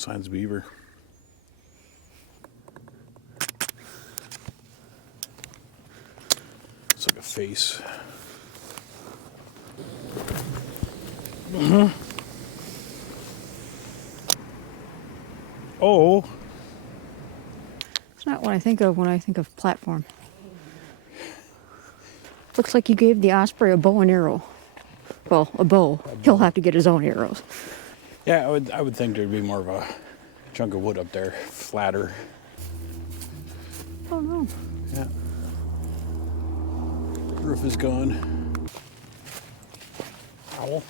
Signs of beaver. It's like a face. Oh. It's not what I think of when I think of platform. Looks like you gave the osprey a bow and arrow. Well, a bow. He'll have to get his own arrows. Yeah, I would think there'd be more of a chunk of wood up there, flatter. Oh no. Yeah. Roof is gone. Owl.